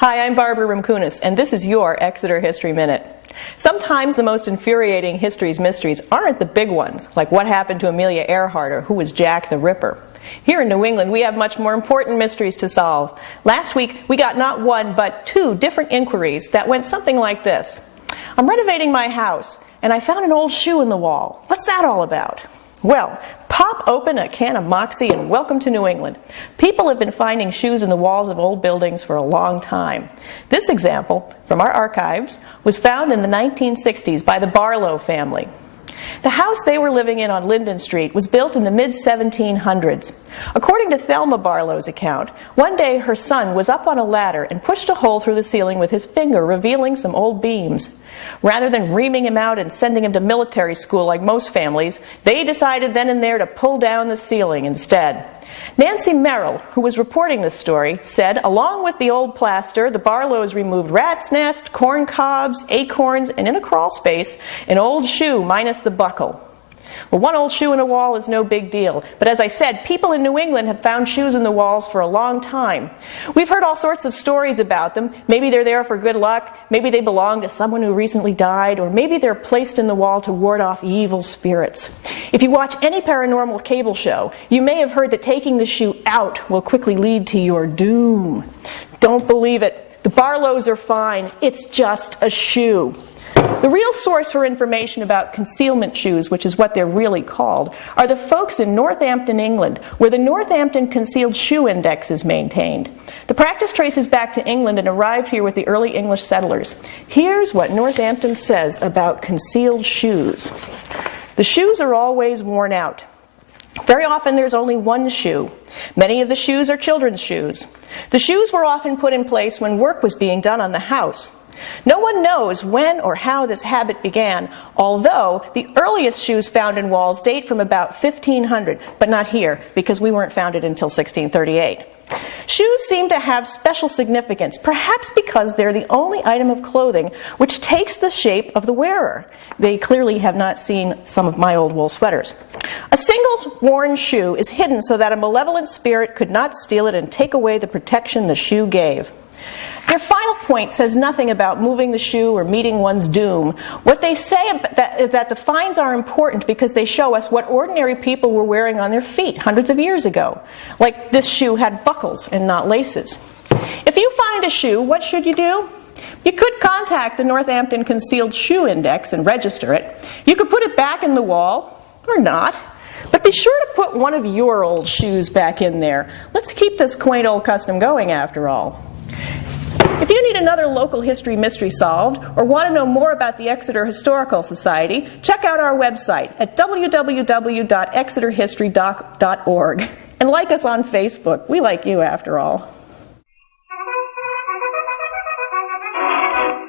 Hi, I'm Barbara Rimkunis, and this is your Exeter History Minute. Sometimes the most infuriating history's mysteries aren't the big ones, like what happened to Amelia Earhart or who was Jack the Ripper. Here in New England, we have much more important mysteries to solve. Last week, we got not one, but two different inquiries that went something like this. I'm renovating my house, and I found an old shoe in the wall. What's that all about? Well, pop open a can of Moxie and welcome to New England. People have been finding shoes in the walls of old buildings for a long time. This example, from our archives, was found in the 1960s by the Barlow family. The house they were living in on Linden Street was built in the mid-1700s. According to Thelma Barlow's account, one day her son was up on a ladder and pushed a hole through the ceiling with his finger, revealing some old beams. Rather than reaming him out and sending him to military school like most families, they decided then and there to pull down the ceiling instead. Nancy Merrill, who was reporting this story, said, along with the old plaster, the Barlows removed rat's nest, corn cobs, acorns, and in a crawl space, an old shoe minus the buckle. Well, one old shoe in a wall is no big deal, but as I said, people in New England have found shoes in the walls for a long time. We've heard all sorts of stories about them. Maybe they're there for good luck, maybe they belong to someone who recently died, or maybe they're placed in the wall to ward off evil spirits. If you watch any paranormal cable show, you may have heard that taking the shoe out will quickly lead to your doom. Don't believe it. The Barlows are fine. It's just a shoe. The real source for information about concealment shoes, which is what they're really called, are the folks in Northampton, England, where the Northampton Concealed Shoe Index is maintained. The practice traces back to England and arrived here with the early English settlers. Here's what Northampton says about concealed shoes. The shoes are always worn out. Very often there's only one shoe. Many of the shoes are children's shoes. The shoes were often put in place when work was being done on the house. No one knows when or how this habit began, although the earliest shoes found in walls date from about 1500, but not here, because we weren't founded until 1638. Shoes seem to have special significance, perhaps because they're the only item of clothing which takes the shape of the wearer. They clearly have not seen some of my old wool sweaters. A single worn shoe is hidden so that a malevolent spirit could not steal it and take away the protection the shoe gave. Their final point says nothing about moving the shoe or meeting one's doom. What they say is that the finds are important because they show us what ordinary people were wearing on their feet hundreds of years ago. Like this shoe had buckles and not laces. If you find a shoe, what should you do? You could contact the Northampton Concealed Shoe Index and register it. You could put it back in the wall, or not. But be sure to put one of your old shoes back in there. Let's keep this quaint old custom going after all. If you need another local history mystery solved, or want to know more about the Exeter Historical Society, check out our website at www.exeterhistory.org. And like us on Facebook. We like you after all.